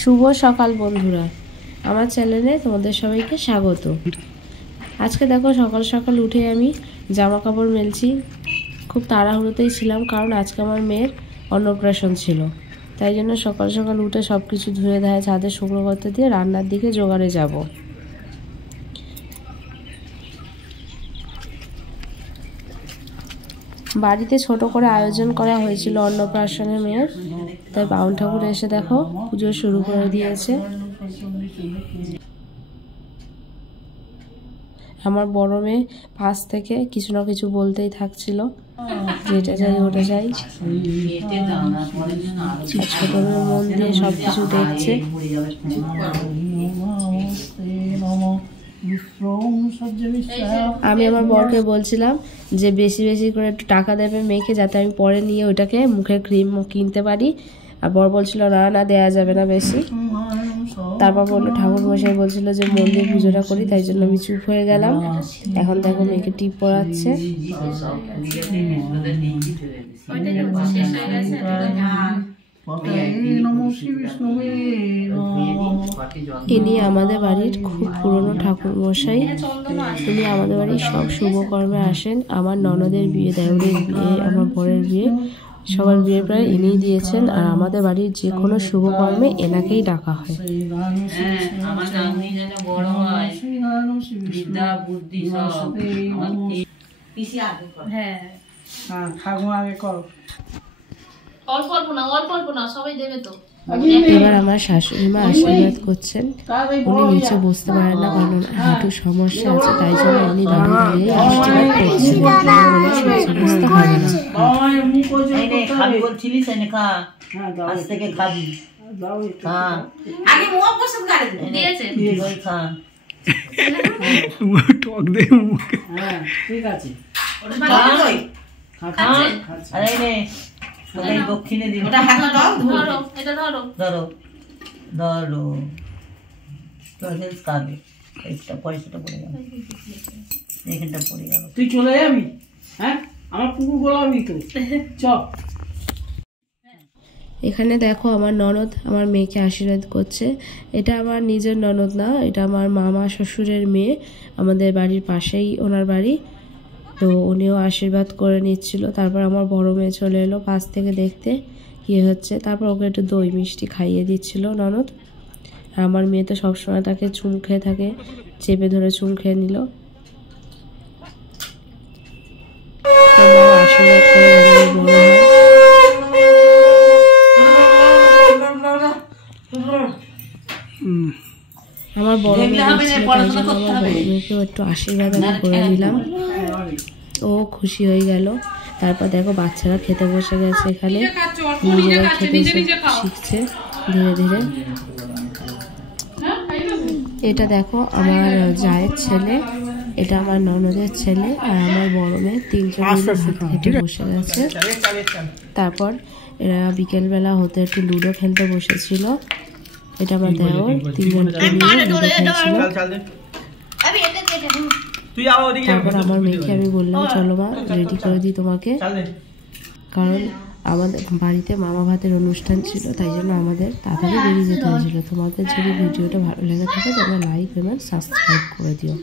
শুভ সকাল বন্ধুরা, আমার চ্যানেলে তোমাদের সবাইকে স্বাগত। আজকে দেখো সকাল সকাল উঠে আমি জামা কাপড় মেলছি। খুব তাড়াহুড়োতেই ছিলাম, কারণ আজকে আমার মেয়ের অন্নপ্রাশন ছিল। তাই জন্য সকাল সকাল উঠে সব কিছু ধুয়ে ধায়ে ছাদে শুকনো করতে দিয়ে রান্নার দিকে জোগাড়ে যাব। বাড়িতে ছোট করে আয়োজন করা হয়েছিল অন্নপ্রাশনে মেয়ের, তাই বাউন ঠাকুর এসে দেখো পুজো শুরু করে দিয়েছে। আমার বড় মেয়ে পাশ থেকে কিছু না কিছু বলতেই থাকছিল, যেটা চাই ওটা চাই। ছোট মেয়ে মন দিয়ে সবকিছু দেখছে। আমি আমার বরকে বলছিলাম যে বেশি বেশি করে একটু টাকা দেবে মেয়েকে, যাতে আমি পরে নিয়ে ওইটাকে মুখের ক্রিম কিনতে পারি। আর বর বলছিল না না দেওয়া যাবে না বেশি। তারপর বললো ঠাকুর মশাই বলছিল যে মন্দির পুজোটা করি, তাই জন্য আমি চুপ হয়ে গেলাম। এখন দেখো মেয়েকে টিপ পড়াচ্ছে। ইনি আমাদের বাড়ির খুব পুরনো ঠাকুর মশাই। তিনি আমাদের বাড়ির সব শুভ কর্মে আসেন। আমার ননদের বিয়ে, দেওরের বিয়ে, আমার বরের বিয়ে, সবার বিয়ে প্রায় ইনিই দিয়েছেন। আর আমাদের বাড়ির যে কোনো শুভ কর্মে এনাকেই ডাকা হয়। এবার আমার শাশুড়ি মা আশীর্বাদ করছেন। উনি নিচে বসতে পারেন না, কারণ হাঁটুর সমস্যা আছে, তাই জন্য উনি দাঁড়িয়ে দাঁড়িয়ে আশীর্বাদ করছেন। বসতে হবে না। দক্ষিণে দিন পয়সাটা পড়ে গেল, এখানটা পড়ে গেল। তুই চলে যাবি? হ্যাঁ, আমার পুকুর গোলাবি তো। চল। এখানে দেখো আমার ননদ আমার মেয়েকে আশীর্বাদ করছে। এটা আমার নিজের ননদ না, এটা আমার মামা শ্বশুরের মেয়ে। আমাদের বাড়ির পাশেই ওনার বাড়ি, তো উনিও আশীর্বাদ করে নিচ্ছিল। তারপর আমার বড় মেয়ে চলে এলো পাশ থেকে দেখতে কি হচ্ছে। তারপর ওকে একটু দই মিষ্টি খাইয়ে দিচ্ছিল ননদ। আর আমার মেয়ে তো সবসময় তাকে চুম খেয়ে থাকে, চেপে ধরে চুম খেয়ে নিল। আশীর্বাদ করে বড় হয়। আমার বড় মেয়েকেও একটু আশীর্বাদ আমি করে দিলাম, ও খুশি হয়ে গেল। তারপর দেখো বাচ্চারা খেতে বসে গেছে, এখানে নিজেরা খেতে শিখছে ধীরে ধীরে। এটা দেখো আমার জায়ের ছেলে, এটা আমার ননদের ছেলে, আর আমার বড় মেয়ে, তিনজন মিলে ভাত খেতে বসে গেছে। তারপর এরা বিকেলবেলা হতে একটু লুডো খেলতে বসেছিল। এটা আমার দেওর, তিনজনকে নিয়ে লুডো খেলছিল। তারপর আমার মেয়েকে আমি বললাম চলো মা রেডি করে দিই তোমাকে, কারণ আমাদের বাড়িতে মামা ভাতের অনুষ্ঠান ছিল, তাই জন্য আমাদের তাড়াতাড়ি বেরিয়ে যেতে হয়েছিল। তোমাদের যদি ভিডিওটা ভালো লেগে থাকে তোমরা লাইক এবং সাবস্ক্রাইব করে দিও।